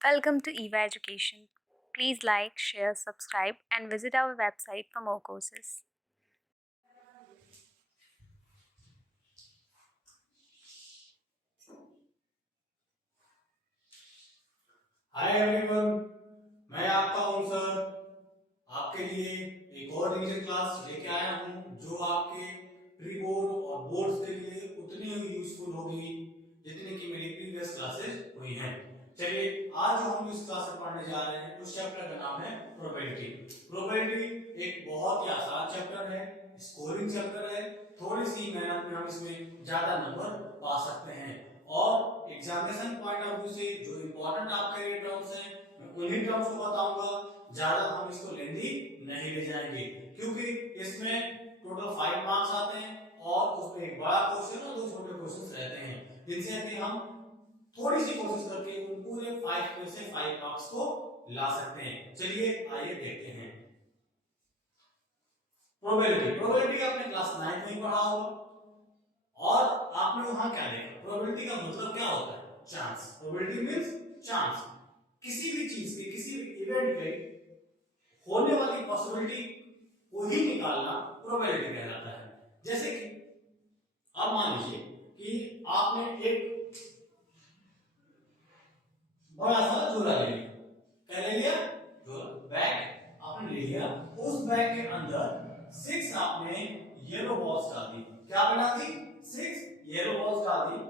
Welcome to EVA Education. Please like, share, subscribe, and visit our website for more courses. Hi everyone, मैं आपका हूं sir. आपके लिए एक और रिवीजन क्लास लेके आया हूं जो आपके प्री बोर्ड और बोर्ड्स के लिए उतनी ही यूजफुल होगी जितनी कि मेरी प्रीवियस क्लासेस हुई हैं। चलिए, आज जो हम इस क्लास में पढ़ने जा रहे हैं उस चैप्टर का नाम है प्रोबेबिलिटी। प्रोबेबिलिटी एक बहुत ही आसान चैप्टर है, स्कोरिंग चैप्टर है। थोड़ी सी मेहनत में हम इसमें ज्यादा नंबर पा सकते हैं और एग्जामिनेशन पॉइंट ऑफ व्यू से जो इंपॉर्टेंट आपके लिए टर्म्स हैं मैं उन्हीं टर्म्स को बताऊंगा। ज्यादा हम इसको लेंदी नहीं ले जाएंगे क्योंकि इसमें टोटल 5 मार्क्स आते हैं और उसमें एक बड़ा क्वेश्चन और दो छोटे क्वेश्चन रहते हैं जिनसे कि हम थोड़ी सी कोशिश करके उन पूरे 5 में से 5 मार्क्स को ला सकते हैं। चलिए आइए देखते हैं। प्रोबेबिलिटी प्रोबेबिलिटी आपने क्लास 9 में ही पढ़ा होगा और आपने वहां क्या देखा। प्रोबेबिलिटी का मतलब क्या होता है? चांस। Probability means chance. किसी भी चीज के, किसी भी इवेंट के होने वाली पॉसिबिलिटी को ही निकालना प्रोबेबिलिटी कहलाता है। जैसे कि अब मान लीजिए कि आपने एक बड़ा सा झोला ले लिया। क्या ले लिया? झोला, बैग आपने ले लिया। उस बैग के अंदर 6 आपने येलो बॉल्स डाल दी। क्या बना दी? 6 येलो बॉल्स डाल दी।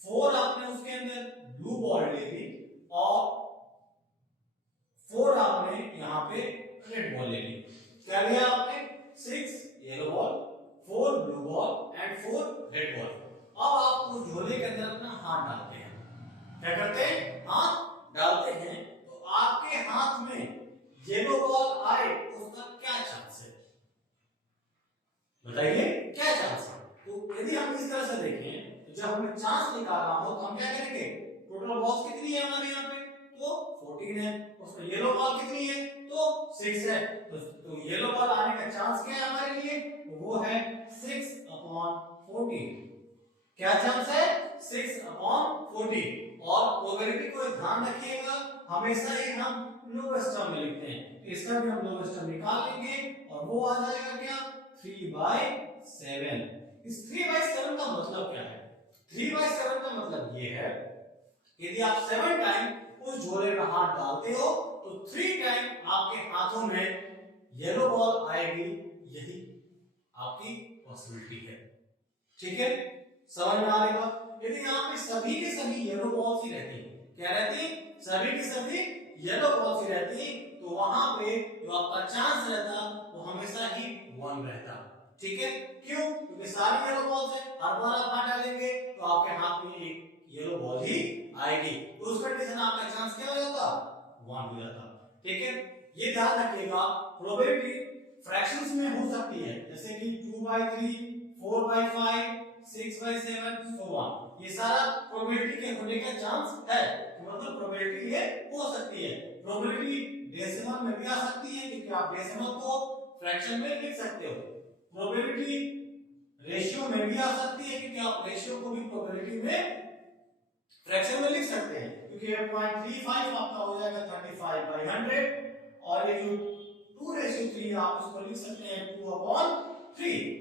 4 आपने उसके अंदर ब्लू बॉल ले ली और 4 आपने यहां पे रेड बॉल ले ली। क्या लिया आपने? 6 yellow ball, 4 blue ball and 4 red ball. अब आप उस झोले के अंदर अपना हाथ डालते हैं। क्या करते हैं? हाथ डालते हैं। तो आपके हाथ में येलो बॉल आए उसका क्या चांस है? बताइए, क्या चांस है? तो यदि हम इस तरह से देखें तो जब हमें चांस निकालना हो तो हम क्या करेंगे? टोटल बॉल्स कितनी है हमारे यहाँ पे? तो 14 है। उसमें येलो बॉल कितनी है? तो 6 है। तो येलो बॉल आने का चांस क्या है हमारे लिए? तो वो है 6 अपॉन 14। क्या चांस है? 6 अपॉन 14। और प्रोबेबिलिटी को ध्यान रखिएगा, हमेशा ही हम लोवेस्ट टर्म में लिखते हैं। इसका भी हम लोवेस्ट टर्म निकाल लेंगे और वो आ जाएगा क्या? 3/7। इस 3/7 का मतलब क्या है? 3/7 का मतलब ये है यदि आप 7 टाइम उस झोले में हाथ डालते हो तो 3 टाइम आपके हाथों में येलो बॉल आएगी। यही आपकी पॉसिबिलिटी है। ठीक है, समझ में आ रहेगा। यदि यहाँ पे सभी के सभी येलो बॉल्स ही रहती, क्या रहती? सभी की सभी येलो बॉल्स ही रहती, तो वहां पे जो आपका चांस रहता वो हमेशा ही 1 रहता। ठीक है, क्यों? क्योंकि सारी येलो बॉल्स है, हर बार आप हाथ डालेंगे तो आपके हाथ में एक येलो बॉल ही आएगी। तो उस कंडीशन में आपका चांस क्या हो जाता? 1 हो जाता। ठीक है, ये ध्यान रखिएगा। प्रोबेबिलिटी फ्रैक्शंस में हो सकती है, जैसे कि 2/3, 4/5, 6/7 सो ऑन। ये सारा प्रोबेबिलिटी के होने का चांस है, मतलब प्रोबेबिलिटी ये हो सकती है। प्रोबेबिलिटी डेसिमल में भी आ सकती है क्योंकि आप डेसिमल को फ्रैक्शन में लिख सकते हो। प्रोबेबिलिटी रेशियो में भी आ सकती है क्योंकि आप रेशियो को भी प्रोबेबिलिटी में फ्रैक्शन में लिख सकते हैं, क्योंकि 8.35 आपका हो जाएगा 35/100 और ये जो 2:3 आप उसको लिख सकते हैं 2/3।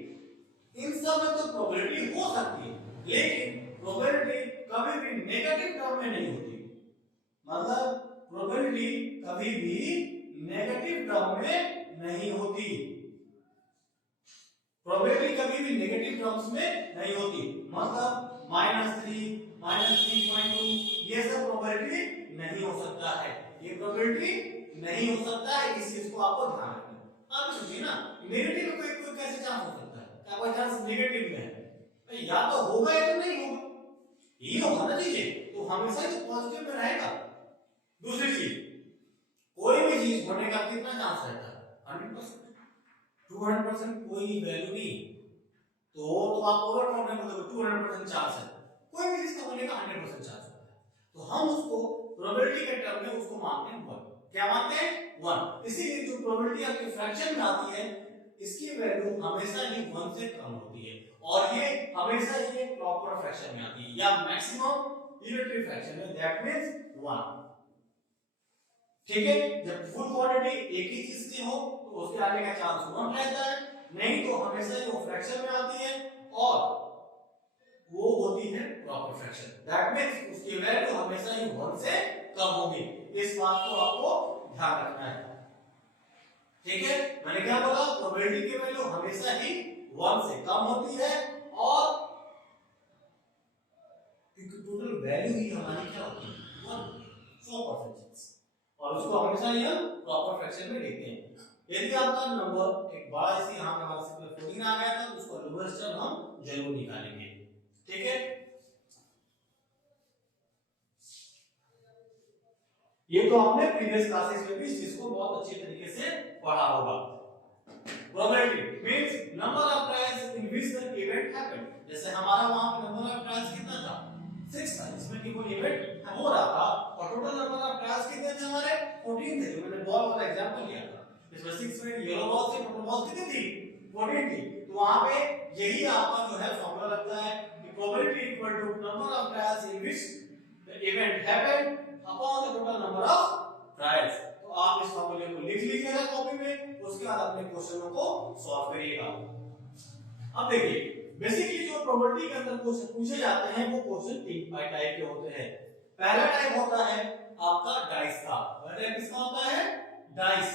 इन सब में तो प्रोबेबिलिटी हो सकती है, लेकिन प्रोबेबिलिटी कभी भी नेगेटिव टर्म में नहीं होती। मतलब प्रोबेबिलिटी कभी भी नेगेटिव टर्म में नहीं होती। प्रोबेबिलिटी कभी भी नेगेटिव टर्म्स में नहीं होती। मतलब -3, -3.2 ये सब प्रोबेबिलिटी नहीं हो सकता है। ये प्रोबेबिलिटी नहीं हो सकता है, इस चीज को आपको ध्यान रखना है। आप सोचिए ना, नेगेटिव में कोई कोई कैसे चांस हो सकता है? क्या कोई चांस नेगेटिव में है? या तो होगा या तो नहीं होगा, ये होगा ना चीजें, तो हमेशा ही पॉजिटिव में रहेगा। दूसरी चीज, कोई भी चीज होने का कितना चांस रहता है? 100%। 200% कोई वैल्यू नहीं, तो आप ओवर कॉन्फिडेंट हो, 200% चांस है। कोई भी चीज का होने का 100% चांस होता है, तो हम उसको प्रोबेबिलिटी के टर्म में उसको मानते हैं 1। क्या मानते हैं? 1। इसीलिए जो प्रोबेबिलिटी आपके फ्रैक्शन में आती है इसकी वैल्यू हमेशा ही 1 से कम होती है और ये हमेशा ही प्रॉपर फ्रैक्शन में आती है या मैक्सिमम यूनिटरी फ्रैक्शन में, दैट मींस 1। ठीक है, जब फुल क्वांटिटी एक ही चीज की हो तो उसके आने का चांस 1 रहता है, नहीं तो हमेशा ही वो फ्रैक्शन में आती है और वो होती है प्रॉपर फ्रैक्शन। दैट मींस उसकी वैल्यू हमेशा ही 1 से कम होगी। इस बात को आपको ध्यान रखना है। ठीक है, मैंने क्या बोला, प्रोबेबिलिटी की वैल्यू हमेशा ही 1 से कम होती है और क्योंकि टोटल वैल्यू ही हमारी क्या होती है 100% और उसको हमेशा ही हम प्रॉपर फ्रैक्शन में लिखते हैं। यदि आपका नंबर एक बड़ा सी यहां पे हमारे से 14 आ गया था तो उसको लोएस्ट टर्म हम जरूर निकालेंगे। ठीक है, ये तो आपने प्रीवियस क्लासेस में भी इस चीज को बहुत अच्छी तरीके से पढ़ा होगा। Probability means number of trials in which the event happened. जैसे हमारा वहां पे नंबर ऑफ ट्रायल्स कितना था 6 था, इसमें कि वो इवेंट हो रहा था और टोटल नंबर ऑफ ट्रायल्स कितने थे हमारे 14 थे, जो मैंने बॉल वाला एग्जांपल लिया था। इसमें 6 में येलो बॉल से टोटल बॉल कितनी थी 14 थी। तो वहां पे यही आपका जो है फार्मूला लगता है कि probability equal to number of trials in which the event happened upon the total number of trials. तो आप इस फार्मूले को लिख लीजिएगा कॉपी में, उसके बाद अपने क्वेश्चनों को सॉल्व करिएगा। अब देखिए बेसिकली जो प्रोबेबिलिटी के अंदर क्वेश्चन पूछे जाते हैं वो क्वेश्चन तीन टाइप के होते हैं। पहला टाइप होता है आपका डाइस का। पहला टाइप किसका होता है डाइस।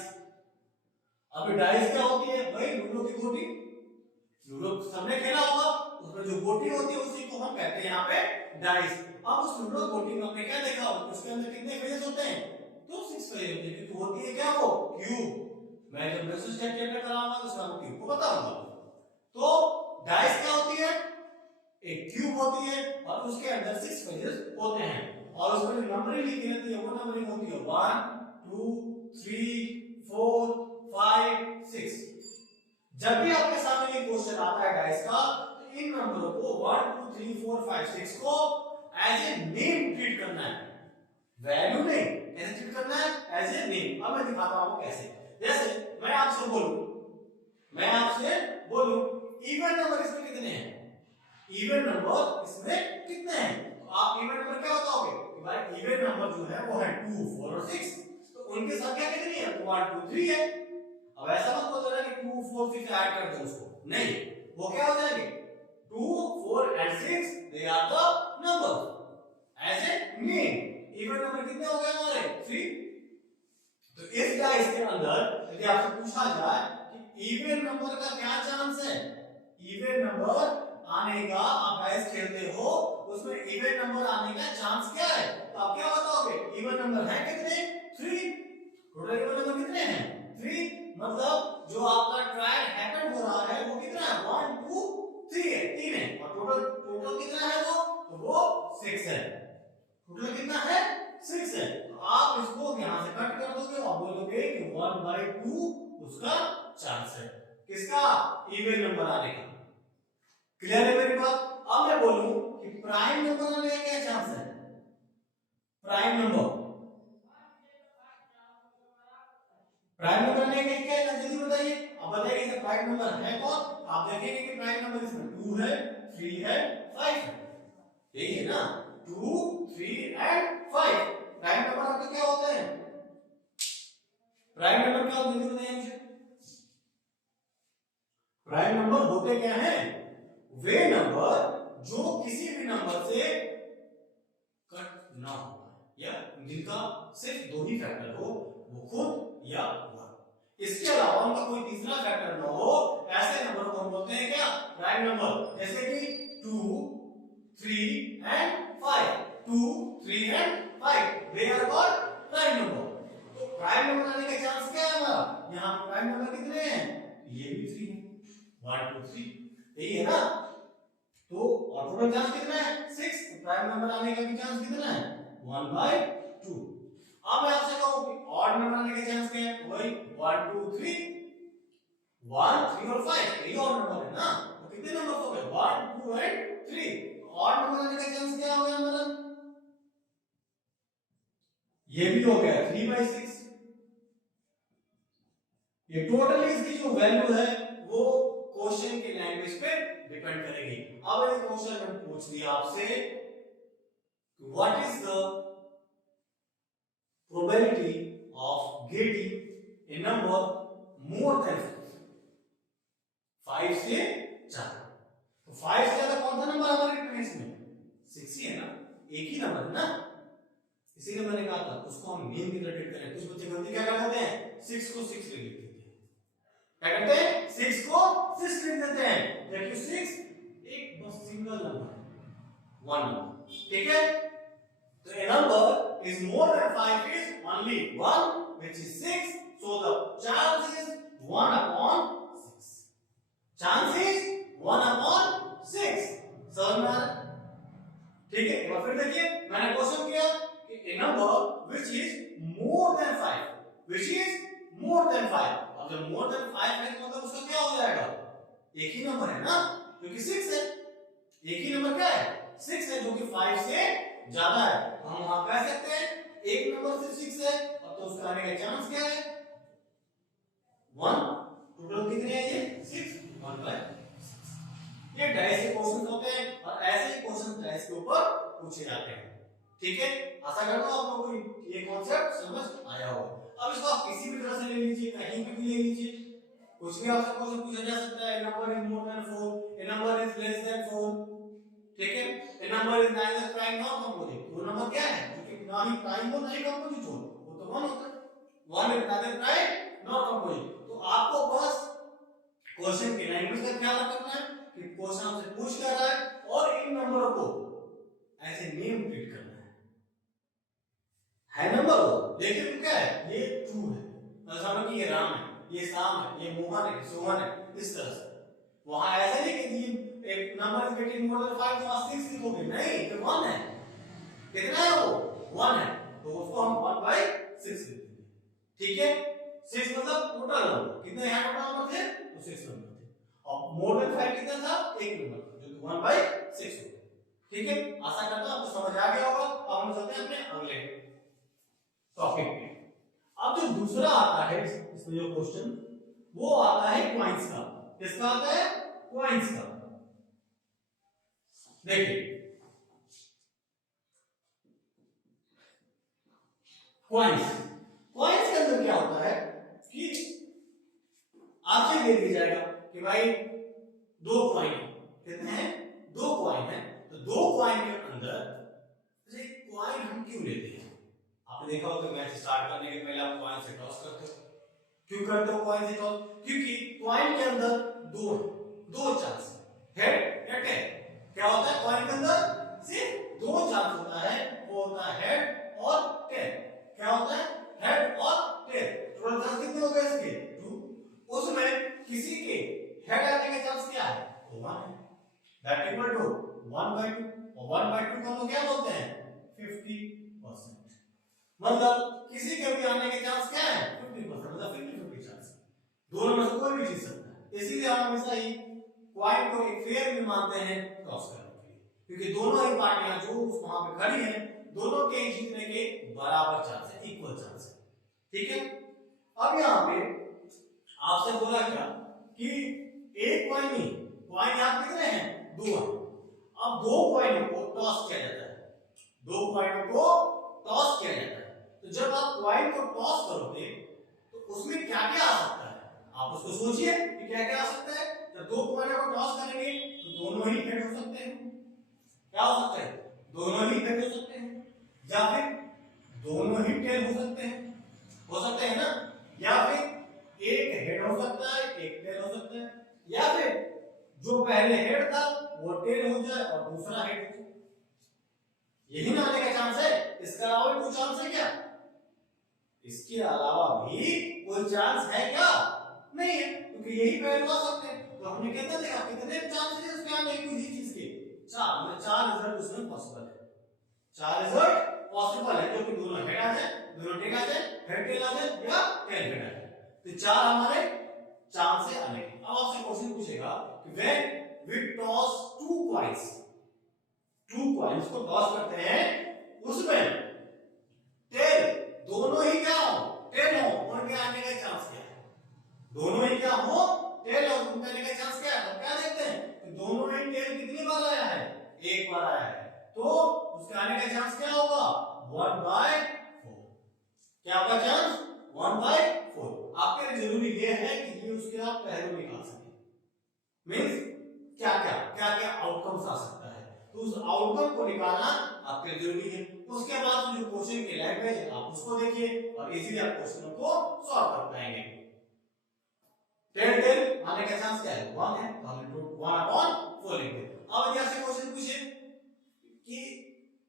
अब डाइस क्या होती है भाई लूडो की गोटी। लूडो सबने खेला होगा, उसमें जो गोटी होती है उसी को हम कहते हैं यहाँ पे डाइस। अब उस लूडो गोटी में हमने क्या देखा होगा, उसके अंदर कितने फेजेस होते हैं तो 6 फेजेस होते हैं, क्योंकि होती है क्या वो क्यूब। मैं जब नेक्स्ट चैप्टर कराऊंगा तो उसमें आपको क्यूब को बताऊंगा। तो डाइस क्या होती है, एक क्यूब होती है और उसके अंदर 6 फेजेस होते हैं और उसमें जो नंबरिंग लिखी रहती है वो नंबरिंग होती है 1 2 3 4 5 6। जब भी आपके सामने ये क्वेश्चन आता है डाइस का तो इन नंबरों को 1 2 3 4 5 6 को एज ए नेम ट्रीट करना है, वैल्यू नहीं, कैसे ट्रीट करना है एज ए नेम। अब मैं दिखाता हूं आपको कैसे। जैसे मैं आपसे बोलूं इवन नंबर इसमें कितने हैं, इवन नंबर इसमें कितने हैं, तो आप इवन नंबर क्या बताओगे कि भाई इवन नंबर जो है वो है 2 4 और 6, तो उनकी संख्या कितनी है 1 2 3 है। अब ऐसा मत बोल देना कि 2 4 6 ऐड कर दो उसको, नहीं, वो क्या हो जाएंगे 2 4 and 6 they are the number as a name. Even number कितने हो गए हमारे 3। तो इस डाइस के अंदर यदि आपसे पूछा जाए कि इवन नंबर का क्या चांस है, इवन नंबर आने का, आप डाइस खेलते हो उसमें इवन नंबर आने का चांस क्या है, तो आप क्या बताओगे इवन नंबर है कितने 3। टोटल इवन नंबर कितने हैं 3, मतलब जो आपका ट्रायल हैपन हो रहा है वो कितना है 1 2 3 है, 3 है और टोटल कितना है वो 6 है। टोटल कितना है 6 है। तो आप इसको यहां से कट कर दोगे और बोलोगे कि 1/2 उसका चांस है किसका इवन नंबर आने का। क्लियर है मेरी बात। अब मैं बोलूं कि प्राइम नंबर आने का क्या चांस है, प्राइम नंबर आने का क्या है जल्दी बताइए। अब बताइए इसका प्राइम नंबर है कौन, आप देखेंगे कि प्राइम नंबर इसमें 2 है 3 है 5 है, यही है ना 2 3 and 5। प्राइम नंबर आपके क्या होते हैं, प्राइम नंबर क्या होते हैं बताइए मुझे। प्राइम नंबर होते क्या हैं, वे नंबर जो किसी भी नंबर से कट ना हो या जिनका सिर्फ 2 ही फैक्टर हो, वो खुद या 1, इसके अलावा उनका कोई तीसरा फैक्टर ना हो, ऐसे नंबर को हम बोलते हैं क्या प्राइम नंबर। जैसे कि 2 3 and 5, 2 3 and 5 they are called prime number. तो प्राइम नंबर आने का चांस क्या है हमारा, यहां प्राइम नंबर कितने हैं, ये भी 3 है 1 2 3, यही है ना। तो और टोटल चांस कितना है 6, तो प्राइम नंबर आने का भी चांस कितना है 1/2। अब मैं आपसे कहूं कि ऑड नंबर आने का चांस क्या है, तो वही 1 2 3 1 3 और 5, यही ऑड नंबर है ना। तो कितने नंबर हो गए 1 2 and 3। ऑड नंबर आने का चांस क्या हो गया हमारा, ये भी हो गया 3/6। ये टोटली इसकी जो वैल्यू है वो क्वेश्चन की लैंग्वेज पे डिपेंड करेगी। अब ये क्वेश्चन में पूछ दिया आपसे what is the probability of getting a number more than 5 से ज्यादा। तो 5 से ज्यादा कौन सा नंबर हमारे डिफरेंस में 6 ही है ना, एक ही नंबर है ना, इसीलिए मैंने कहा था उसको हम मीन की तरह ट्रीट करें। कुछ बच्चे गलती क्या कर देते हैं, 6 को 6 लिख देते हैं। क्या करते हैं, 6 को 6 लिख देते हैं, जबकि 6 एक बस सिंगल नंबर है, वन नंबर। ठीक है, तो a number is more than 5 is only 1, which is 6, so the chance is 1 upon 6, chance is 1 upon 6। समझ में आ रहा है? ठीक है, एक बार फिर देखिए, मैंने क्वेश्चन किया कि a number which is more than 5, which is more than 5, अब जब more than 5 है तो मतलब उसका क्या हो जाएगा, एक ही नंबर है ना, जो कि 6 है। एक ही नंबर क्या है, 6 है, जो कि 5 से ज्यादा है। तो हम वहां कह सकते हैं एक नंबर से 6 है, अब तो उसका आने का चांस क्या है, 1। टोटल कितने हैं ये, 6, 1/6। ये डाइस के क्वेश्चन होते हैं और ऐसे ही क्वेश्चन डाइस के ऊपर पूछे जाते हैं। ठीक है, आशा करता हूं आप लोगों को ये कॉन्सेप्ट समझ आया होगा। अब इसको आप किसी भी तरह से ले लीजिए, कहीं पे भी ले लीजिए, कुछ भी आपसे क्वेश्चन पूछा जा सकता है। Number is more than 4, a number is less than 4। ठीक है, a number is neither prime nor composite. वो नंबर क्या है जो कि ना ही प्राइम हो ना ही कंपोजिट हो, वो तो 1 होता है। 1 is neither prime nor composite. तो आपको बस क्वेश्चन की लैंग्वेज का ख्याल रखना है कि क्वेश्चन आपसे पूछ क्या रहा है और इन नंबरों को ऐसे नेम ट्रीट करना है नंबर हो। देखिए क्या है, ये 2 है, मतलब कि ये राम है, ये श्याम है, ये मोहन है, सोहन है, इस तरह से। वहां ऐसे नहीं कि एक number is getting more than 5 तो आप 6 लिखोगे, नहीं, ये 1 है। कितना है वो, 1 है, तो उसको हम 1/6 लिख देंगे। ठीक है, 6 मतलब टोटल नंबर, कितने यहां टोटल नंबर थे, तो 6 नंबर थे, और मोर देन 5 कितना था, एक नंबर, जो कि 1/6 हो गया। ठीक है, आशा करता हूं आपको समझ आ गया होगा। अब हम चलते हैं अपने अगले टॉपिक पे। अब जो दूसरा आता है इसमें जो क्वेश्चन, वो आता है क्वाइंस का। किसका आता है, क्वाइंस का। देखिए क्वाइंस, क्वाइंस के अंदर क्या होता है कि आपसे दे दिया जाएगा कि भाई 2 कॉइन, कितने हैं, 2 कॉइन है, तो 2 कॉइन के अंदर कॉइन हम क्यों लेते हैं। आपने देखा होगा मैच स्टार्ट करने के पहले आप कॉइन से टॉस करते हो। क्यों करते हो कॉइन से टॉस, क्योंकि कॉइन के अंदर 2 चांस है, हेड या टेल। क्या होता है कॉइन के अंदर, सिर्फ 2 चांस होता है, वो होता है हेड और टेल। क्या होता है, हेड और टेल। टोटल चांस कितने हो गए इसके, 2। उसमें किसी के हेड आने के चांस क्या है, तो 1 है, दैट इक्वल टू 1/2, और 1/2 को हम लोग क्या बोलते हैं, 50%। मतलब किसी के भी आने के चांस क्या है, 50%, मतलब 50-50 चांस, दोनों में से कोई भी जीत सकता है। इसीलिए हम हमेशा ही क्वाइन को एक फेयर भी मानते हैं टॉस करने के लिए, क्योंकि दोनों ही पार्टियां जो वहां पे खड़ी हैं, दोनों के जीतने के बराबर चांस है, इक्वल चांस है। ठीक है, अब यहाँ पे आपसे बोला क्या कि एक कॉइन नहीं, कॉइन यहाँ कितने हैं, 2 हैं। अब 2 कॉइनों को टॉस किया जाता है, 2 कॉइनों को टॉस किया जाता है। तो जब आप कॉइन को टॉस करोगे तो उसमें क्या क्या आ सकता है, आप उसको सोचिए कि क्या क्या आ सकता है। जब 2 कॉइनों को टॉस करेंगे तो दोनों ही हेड हो सकते हैं। क्या हो सकता है, दोनों ही हेड हो सकते हैं, या फिर दोनों ही टेल हो सकते हैं, हो सकते हैं ना, या फिर एक हेड हो सकता है, एक टेल हो सकता है, या फिर जो पहले हेड था वो टेल हो जाए और दूसरा हेड हो जाए। यही ना आने का चांस है, इसके अलावा भी कोई चांस है क्या, इसके अलावा भी कोई चांस है क्या, नहीं है, क्योंकि यही पहले आ सकते हैं। तो हमने कितना देखा, कितने चांसेस है उसके आने की किसी चीज के, 4, मतलब 4 रिजल्ट उसमें पॉसिबल है, 4 रिजल्ट पॉसिबल है, जो कि दोनों हेड आ जाए, दोनों टेल आ जाए, हेड टेल आ जाए या टेल हेड आ जाए। तो 4 हमारे चांस है आने के। अब आपसे क्वेश्चन पूछेगा कि when we toss 2 coins, 2 coins को टॉस करते हैं, उसमें टेल दोनों ही क्या हो, टेल हो, उनके आने का चांस क्या है, दोनों ही क्या हो, टेल हो, उनके आने का चांस क्या है। तो क्या देखते हैं कि दोनों ही टेल कितनी बार आया है, एक बार आया है, तो उसके आने का चांस क्या होगा, 1/4। क्या होगा चांस, जरूरी है। उसके बाद जो क्वेश्चन की लैंग्वेज है आप उसको देखिए और इजीली आप क्वेश्चनों को सॉल्व कर पाएंगे। टेल टेल आने का चांस क्या है? 1 है, तो हम 1/4 लिख दें। अब यदि आपसे क्वेश्चन पूछे कि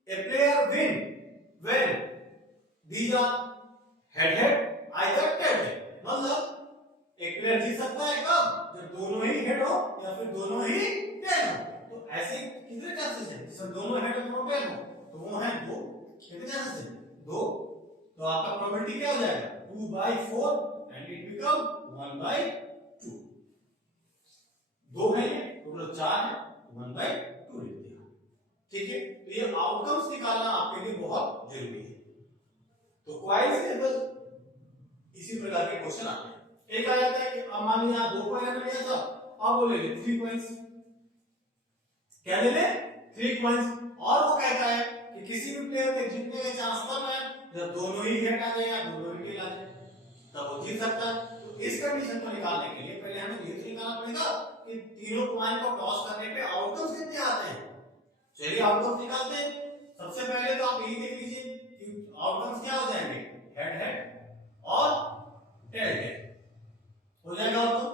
a player win when these are head head either tail tail, मतलब एक प्लेयर जीत सकता है कब? जब दोनों ही हेड हो या फिर दोनों ही टेल हो। तो ऐसे कितने चांसेस हैं जिसमें दोनों हेड और दोनों टेल हो? तो वो है 2। कितने चांसेस हैं? 2। तो आपका प्रोबेबिलिटी क्या हो जाएगा? 2/4 एंड इट बिकम 1/2। 2 है ये, टोटल 4 है, 1/2 लिख दिया। ठीक है, तो ये आउटकम्स निकालना आपके लिए बहुत जरूरी है। तो क्वाइंटेबल इसी प्रकार के क्वेश्चन आते हैं। एक आ जाता है कि अब मान लीजिए आप 2 कॉइन लिया था, अब वो ले ले 3 कॉइंस। क्या ले ले? 3 कॉइंस। और वो कहता है कि किसी भी प्लेयर के जीतने के चांस तब है जब दोनों ही हेड आ जाए या दोनों ही टेल आ जाए, तब वो जीत सकता है। तो इस कंडीशन को निकालने के लिए पहले हमें ये तो निकालना पड़ेगा कि तीनों कॉइन को टॉस करने पे आउटकम्स कितने आते हैं। चलिए आउटकम्स निकालते हैं। सबसे पहले तो आप यही देख लीजिए कि आउटकम्स क्या हो जाएंगे? हेड हेड और टेल टेल हो जाएगा आउटकम।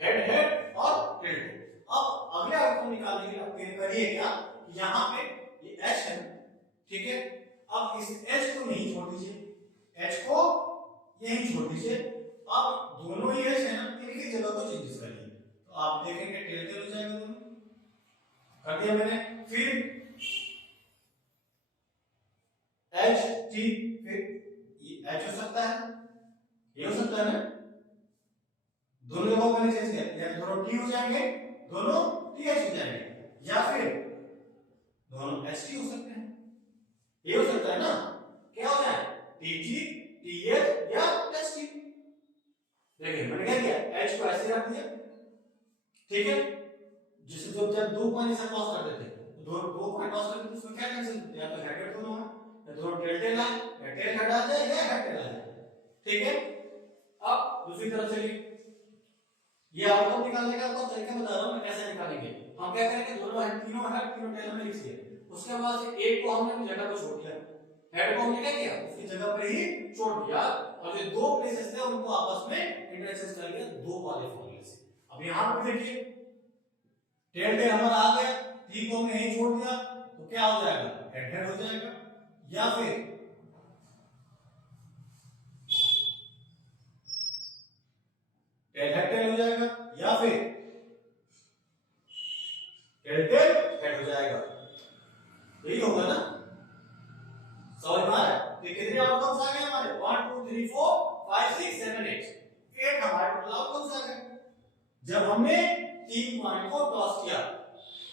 हेड हेड और टेल टेल। अब अगले आउटकम निकालने के लिए आप करिए क्या, यहाँ पे ये एच है, ठीक है। अब इस एच को यहीं छोड़ दीजिए, एच को यहीं छोड़ दीजिए। अब दोनों ही एच है ना, इनकी जगह को चेंजेस करिए, तो आप देखेंगे टेल टेल हो जाएगा दोनों। कर दिया मैंने। फिर एच टी, फिर ये एच हो सकता है, ये हो सकता है ना, दोनों जगहों मैंने चेंज किया, या दोनों टी हो जाएंगे, दोनों टी एच हो जाएंगे, या फिर दोनों एच टी हो सकते हैं। ये हो सकता है ना, क्या हो जाए? टी टी, टी एच या एच टी। देखिए मैंने क्या किया, एच को ऐसे रख दिया, ठीक है। जैसे जब दो कॉइन ऐसे टॉस कर देते हैं, दो कॉइन टॉस करते हैं, उसमें क्या टेंशन होती है? या तो हेड हेड दोनों है, या दोनों टेल टेल है, या टेल हेड आ जाए या हेड टेल आ जाए, ठीक है। अब दूसरी तरफ चलिए, ये आउटकम निकालने का आपको तरीका बता रहा हूं मैं कैसे निकालेंगे। हम क्या करेंगे, दोनों हेड तीनों टेल में लिख दिए, उसके बाद से एक को हमने अपनी जगह पे छोड़ दिया, हेड को हमने क्या किया, उसकी जगह पर ही छोड़ दिया, और जो दो प्लेसेस थे उनको आपस में इंटरचेंज कर लिया दो वाले फॉर्मूले से। अब यहां पर देखिए टेल टेल हमारा आ गया, टी को हमने यहीं छोड़ दिया, तो क्या हो जाएगा? हेड हेड हो जाएगा, या फिर टेल हेड टेल हो जाएगा, या फिर टेल टेल हेड हो जाएगा। यही होगा ना, समझ में आ रहा है? तो कितने आउटकम्स आ गए हमारे? 1 2 3 4 5 6 7 8 हमारे टोटल आउटकम्स आ गए जब हमने तीन पॉइंट को टॉस किया।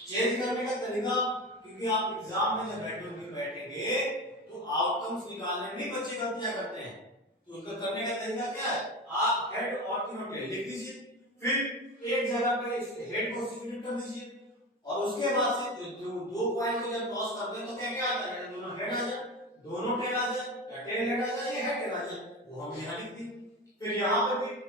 चेंज करने का तरीका, क्योंकि आप एग्जाम में जब बैठेंगे तो आउटकम्स निकालने में बच्चे गलतियां करते हैं, तो उसका करने का तरीका क्या है? आप हेड और तीनों टेल लिख दीजिए, फिर एक जगह पे हेड को सब्स्टिट्यूट कर दीजिए, और उसके बाद से जो दो पॉइंट को जब टॉस करते हैं तो क्या क्या आता है? दोनों हेड आ जाए, दोनों टेल आ जाए, या टेल हेड आ जाए या हेड टेल आ जाए, वो हम यहां लिख दी। फिर यहां पे भी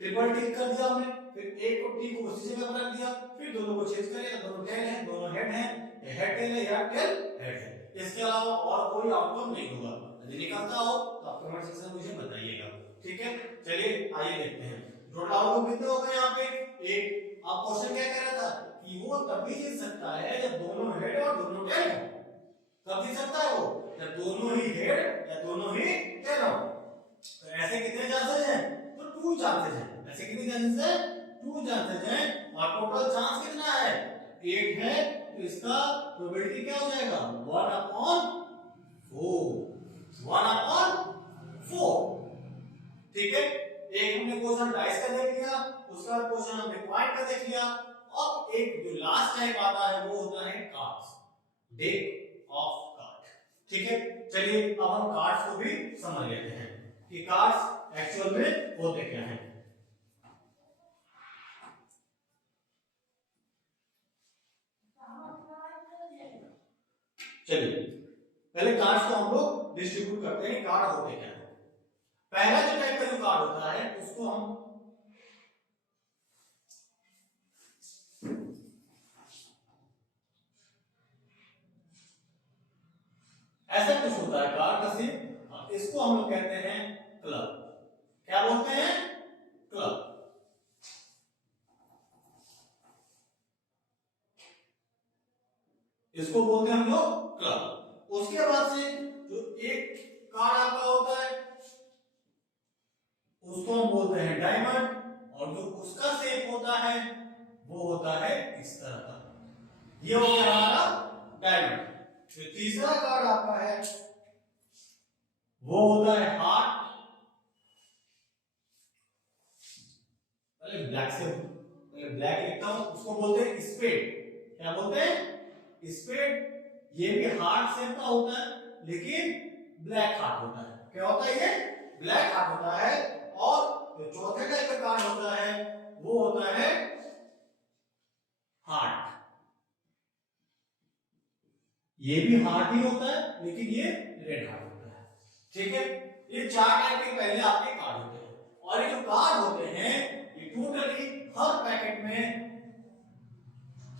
ट्रिपल टिक कर दिया हमने, फिर एक को टी को उसी जगह पर रख दिया, फिर दोनों को चेंज कर दिया, दोनों टेल है दोनों हेड है, ये हेड टेल है या टेल हेड है। इसके अलावा और कोई आउटकम नहीं होगा। यदि निकलता हो तो आप कमेंट सेक्शन में मुझे बताइएगा, ठीक है। चलिए आइए देखते हैं टोटल आउटकम कितने हो गए यहाँ पे? एक। अब क्वेश्चन क्या कह रहा था कि वो तभी जीत सकता है जब दोनों हेड और दोनों टेल हो। कब जीत सकता है वो? जब दोनों ही हेड या दोनों ही टेल हो। तो ऐसे कितने चांसेस हैं? तो 2 चांसेस हैं। ऐसे कितने चांसेस हैं? 2 चांसेस हैं, और टोटल चांस कितना है? 8 है, तो इसका प्रोबेबिलिटी क्या हो जाएगा? 1/4, 1/4, ठीक है। एक हमने क्वेश्चन डाइस का देख लिया, उसका क्वेश्चन हमने पॉइंट का देख लिया, और एक जो लास्ट टाइप आता है वो होता है कार्ड्स, डेक ऑफ कार्ड, ठीक है। चलिए अब हम कार्ड्स को भी समझ लेते हैं कि कार्ड्स एक्चुअल में होते क्या हैं। चलिए पहले कार्ड्स को हम लोग डिस्ट्रीब्यूट करते हैं, कार्ड होते क्या हैं। पहला जो टाइप का जो कार्ड होता है उसको हम ऐसा कुछ होता है कार्ड का शेप, इसको हम लोग कहते हैं क्लब। क्या बोलते हैं? क्लब। इसको बोलते हैं हम लोग क्लब। उसके बाद से जो एक कार्ड आपका होता है उसको हम बोलते हैं डायमंड, और जो उसका शेप होता है वो होता है इस तरह का। ये हो गया हमारा डायमंड। जो तीसरा कार्ड आपका है वो होता है हार्ट। ब्लैक लिखता हूं, उसको बोलते हैं स्पेड। क्या बोलते हैं? स्पेड। ये भी हार्ट शेप का होता है लेकिन ब्लैक हार्ट होता है। क्या होता है? ये ब्लैक हार्ट होता है। और जो चौथे टाइप का कार्ड होता है वो होता है हार्ट। ये भी हार्ट ही होता है लेकिन ये रेड हार्ट होता है। ठीक है, ये चार टाइप के पहले आपके कार्ड होते हैं। और ये जो कार्ड होते हैं ये टोटली हर पैकेट में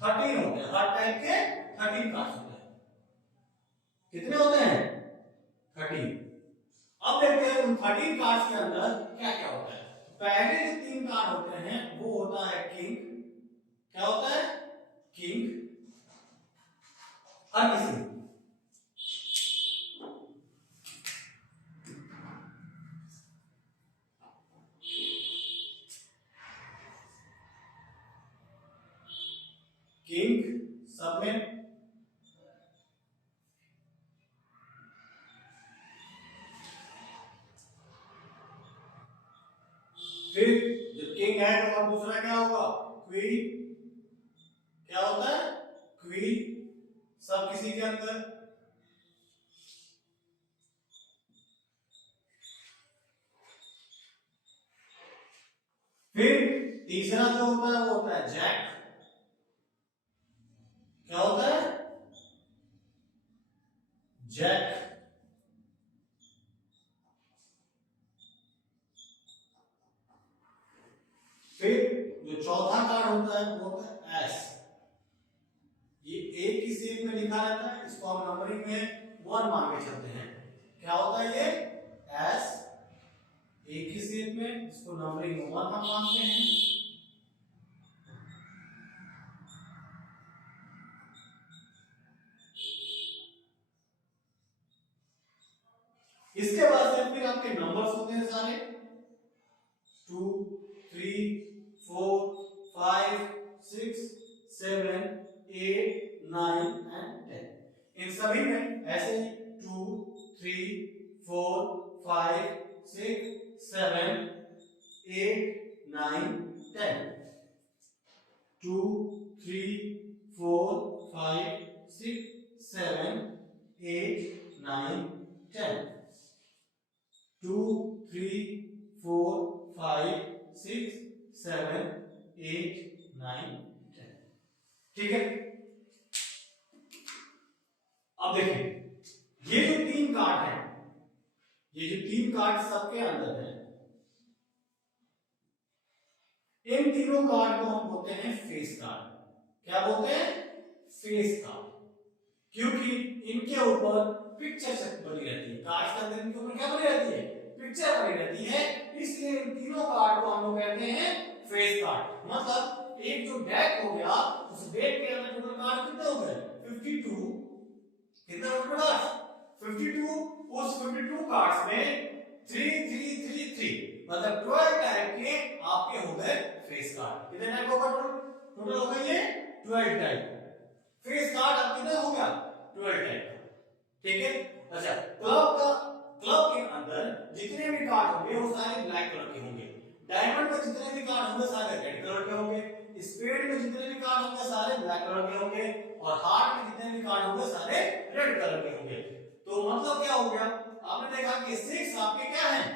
13 होते हैं। हर टाइप के 13 कार्ड होते हैं। कितने होते हैं? 13। अब देखते हैं उन 13 कार्ड्स के अंदर क्या क्या होता है। पहले जो 3 कार्ड होते हैं वो होता है किंग। क्या होता है? किंग। हर किसी किंग सब में। फिर जब किंग है तो अब दूसरा क्या होगा? क्वीन। क्या होता है? क्वीन सब किसी के अंदर। फिर तीसरा जो होता है वो होता है जैक। क्या होता है? जैक। फिर जो चौथा कार्ड होता है वो होता है एस। ये एक की शेप में लिखा रहता है, इसको हम नंबरिंग में 1 मान के चलते हैं। क्या होता है? ये एस एक की शेप में, इसको नंबरिंग में 1 हम मानते हैं। इसके बाद से फिर आपके नंबर्स होते हैं सारे 2 3 4 5 6 7 8 9 एंड 10। इन सभी में ऐसे ही 2 3 4 5 6 7 8 9 10। 2 3 4 5 6 7 8 9 10। 2 3 4 5 6 7 8 9 10। ठीक है, अब देखिए ये जो 3 कार्ड है, ये जो 3 कार्ड सबके अंदर है, इन तीनों कार्ड को हम बोलते हैं फेस कार्ड। क्या बोलते हैं? Face card. क्योंकि इनके ऊपर पिक्चर बनी रहती है। कार्ड के अंदर इनके ऊपर क्या बनी रहती है? पिक्चर बनी रहती है। इसलिए इन तीनों कार्ड को हम लोग कहते हैं फेस कार्ड। मतलब एक जो डेक हो गया, उस डेक के अंदर टोटल कार्ड कितने हो गए? 52। कितने टोटल कार्ड? 52। उस 52 कार्ड्स में 3 3 3 3 मतलब 12 टाइप के आपके हो गए फेस कार्ड। कितने टाइप होगा टोटल हो गए? ये 12 टाइप फेस कार्ड। अब कितने हो गया? 12 टाइप। ठीक है, अच्छा क्लब के अंदर जितने भी कार्ड होंगे वो सारे ब्लैक कलर के होंगे। डायमंड में जितने भी कार्ड होंगे सारे रेड कलर के होंगे। स्पेड में जितने भी कार्ड होंगे सारे ब्लैक कलर के होंगे। और हार्ट में जितने भी कार्ड होंगे सारे रेड कलर के होंगे। तो मतलब क्या हो गया? आपने देखा कि 6 आपके क्या हैं?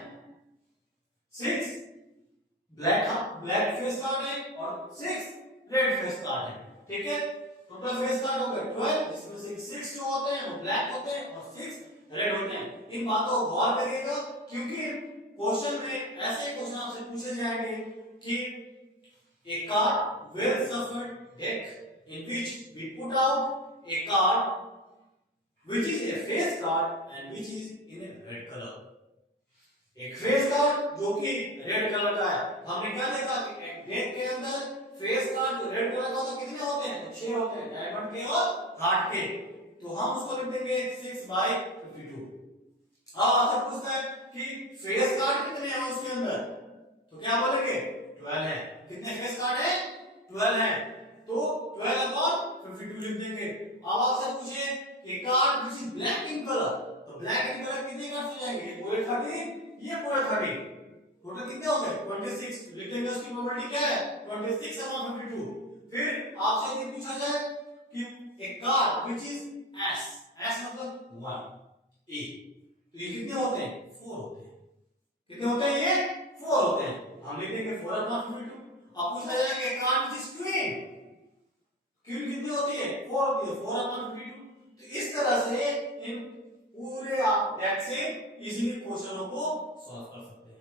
6 ब्लैक फेस कार्ड है और 6 रेड फेस कार्ड है। ठीक है, टोटल फेस कार्ड हो गए 12, जिसमें से 6 जो होते हैं वो ब्लैक होते हैं और 6 रेड होते हैं। इन बातों को गौर करिएगा क्योंकि क्वेश्चन में ऐसे क्वेश्चन आपसे पूछे जाएंगे कि a card well suffered deck in which we put out a card which is a face card and which is in a red color. एक फेस कार्ड जो कि रेड कलर का है। हमने क्या देखा कि एक डेक के अंदर फेस कार्ड जो रेड कलर का होता है कितने होते हैं? तो 6 होते हैं, डायमंड के और हार्ट के। तो हम उसको लिख देंगे 6/52। अब आपसे पूछता है कि फेस कार्ड कितने हैं उसके अंदर, तो क्या बोलेंगे? 12 है। कितने फेस कार्ड है? 12 है। तो 12/52 लिख देंगे। अब आपसे पूछे कि card which is black in colour, तो ब्लैक इन कलर कितने कार्ड हो जाएंगे? ये पूरे 30, ये पूरे 30, टोटल कितने हो गए? 26। लिख देंगे उसकी प्रोबेबिलिटी क्या है? 26/52। फिर आपसे ये पूछा जाए कि एक card which is S, S मतलब 1 ए, तो ये कितने होते हैं? 4 होते हैं। कितने होते हैं? ये 4 होते हैं। हम लिख देंगे 4/52। अब पूछा जाएगा एक card which is queen, queen कितनी होती है? 4 होती है, 4/52। तो इस तरह से इन पूरे आप डेक से इजीली क्वेश्चनों को सॉल्व कर सकते हैं।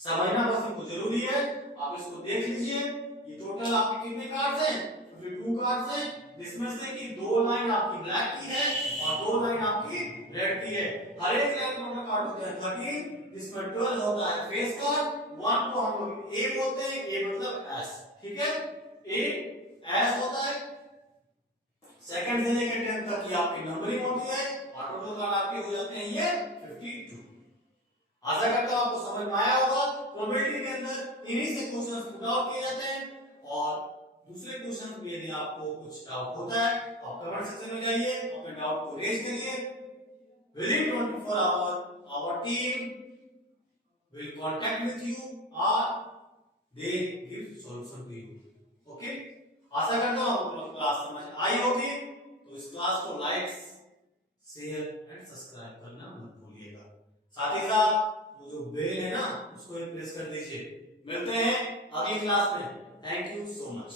समझना बस इनको जरूरी है। आप इसको देख लीजिए, ये टोटल आपके कितने कार्ड्स हैं? 52 कार्ड्स हैं, जिसमें से कि 2 लाइन आपकी ब्लैक की है और 2 लाइन आपकी रेड की है। हर एक लाइन में कार्ड होते हैं 13, जिसमें 12 होता है फेस कार्ड, 1 को हम लोग ए बोलते हैं, ए मतलब एस, ठीक है? ए एस होता है। सेकंड से लेकर 10 तक की आपकी नंबरिंग होती है और टोटल कार्ड आपके हो जाते हैं ये 52। आशा करता हूं आपको समझ में आया होगा। प्रोबेबिलिटी के अंदर इन्हीं से क्वेश्चंस पुट आउट किए जाते हैं और दूसरे क्वेश्चन में यदि आपको कुछ डाउट होता है आप कमेंट सेक्शन में जाइए, अपने डाउट को रेज करिए। Within 24 hour hour team will contact with you or they give solution to you. Okay, आशा करता हूं आपको क्लास समझ आई होगी। तो इस क्लास को लाइक, शेयर एंड सब्सक्राइब करना मत भूलिएगा। साथ ही साथ वो जो बेल है ना उसको भी प्रेस कर दीजिए। मिलते हैं अगली क्लास में। Thank you so much.